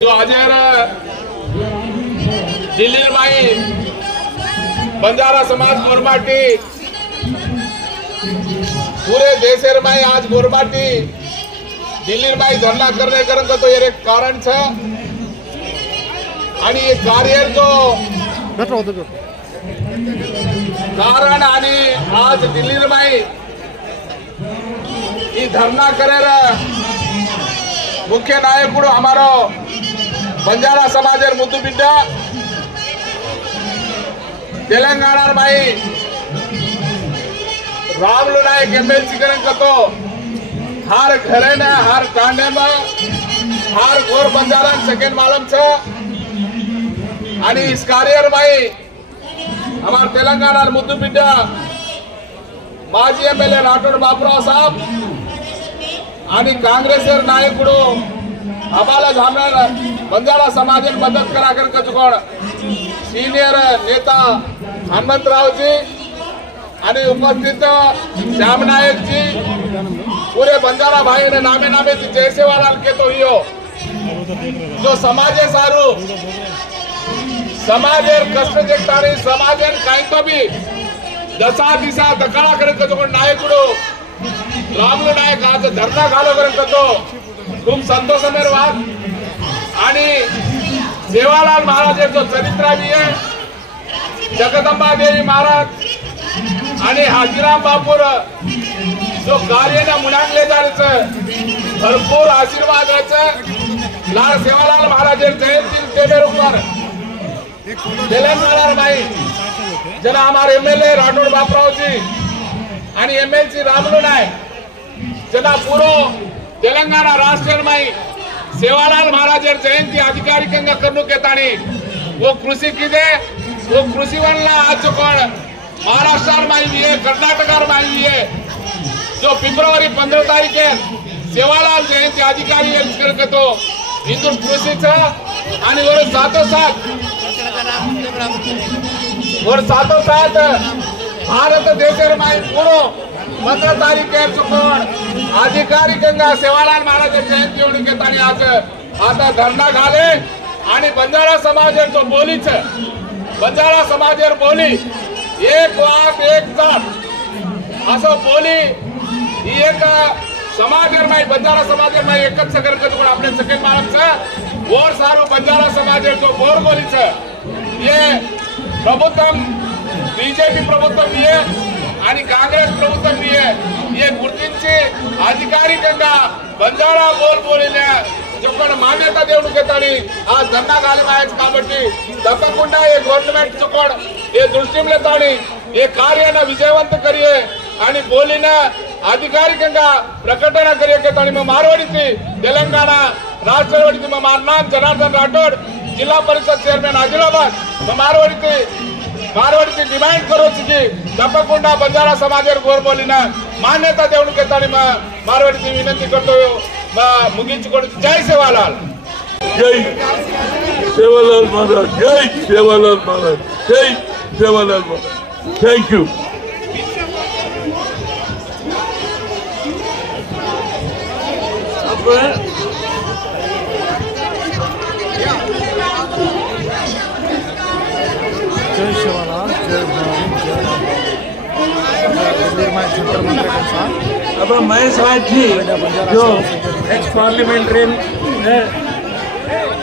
जो हाजिर दिल्ली में बंजारा समाज गोरमाटी पूरे देश में आज गोरमाटी दिल्ली में धरना करने का तो ये कारण है आणि ये कार्य जो कारण आणि आज दिल्ली में ये धरना करे मुख्य नायकुడు हमारो बंजारा समाजर मुद्दु बिड्ड तेलंगाना भाई रामुलु नायक एमएलसी तो हर घरे में हर टांडे में हर गोर बंजारा सेकंड मालूम छे आणि इस कार्य भाई हमारे तेलंगाना मुद्दु बिड्ड माजी एमएलए राठोड बाबूराव साहब आणि कांग्रेस नायकुడు आम्हाला जामनार बंजारा समाज मदत करा सीनियर नेता हनुमंतराव जी आणि उपस्थित श्याम नायक जी पूरे बंजारा भाई ने नामे नामे जैसे वाला के तो यो जो समाजे सारू समाजेर कष्ट देखतानी समाजेर काही तो भी दसा दिशा दकाळा करत नायकुడు रामुलु नायक आज धरना घालवतो खूप संतोषमेर बात आणि सेवालाल महाराज चरित्र भी है जगदंबा देवी महाराज आणि हाजीराम बापूर जो कार्य मुलांगले जायचे भरपूर आशीर्वाद लाल सेवालाल महाराज जयंती तेबेरुकर तेलंगाना भाई जना हमारे एमएलए राठोड बाबूराव जी आणि एमएलसी रामुलु नायक जना पूरो तेलंगाना राष्ट्र में सेवालाल महाराज जयंती आधिकारिक करने वो कृषि किदे वो कृषि वनला आज महाराष्ट्र में भी है कर्नाटक में भी है जो फेब्रुवरी 15 तारीख सेवालाल जयंती आधिकारी तो हिंदू कृषि और साथों साथ भारत देश में पूरा 15 तारीख आधिकारिक सेवालाल महाराज जयंती होने आज आता धरना घाले आणि बंजारा समाज जो बोली बंजारा समाज बोली एक वाद एक जात असं बोली एक समाज में बंजारा समाज में एक अपने सेकंड मालूम और सारू बंजारा समाज जो बोर बोली ये प्रभुत्व बीजेपी प्रभुत्व भी है आणि कांग्रेस प्रभुत्व भी है ये गुर्तिंची आधिकारिकंगा बंजारा बोलिने चुक्कोंड मान्यता देवुनी आज धरना घालवायचं काबट्टी तप्पकुंडा ये गवर्नमेंट चुक्कोंड ये दृष्टिలో ताणी ये कार्याने विजयवंत करिये आणि बोलीने आधिकारिकंगा प्रकटना करिये के ताणी मारवाडी तेलंगाना राष्ट्रवादी अण्णा जनार्दन राठोड जिला परिषद चेयरमैन आदिलाबाद मारवाडी डिमांड करो तपकुंडा बंजारा समाज गोर बोलिना मान्यता देवुनी मारवाडी विनंती करतो मुगिंचुकोंडु जय सेवालाल महाराज जय सेवालाल महाराज जय सेवालाल महाराज थैंक यू जय शिवलाल जय अब महेश भाई जी जो एक्स पार्लियामेंट्रियन है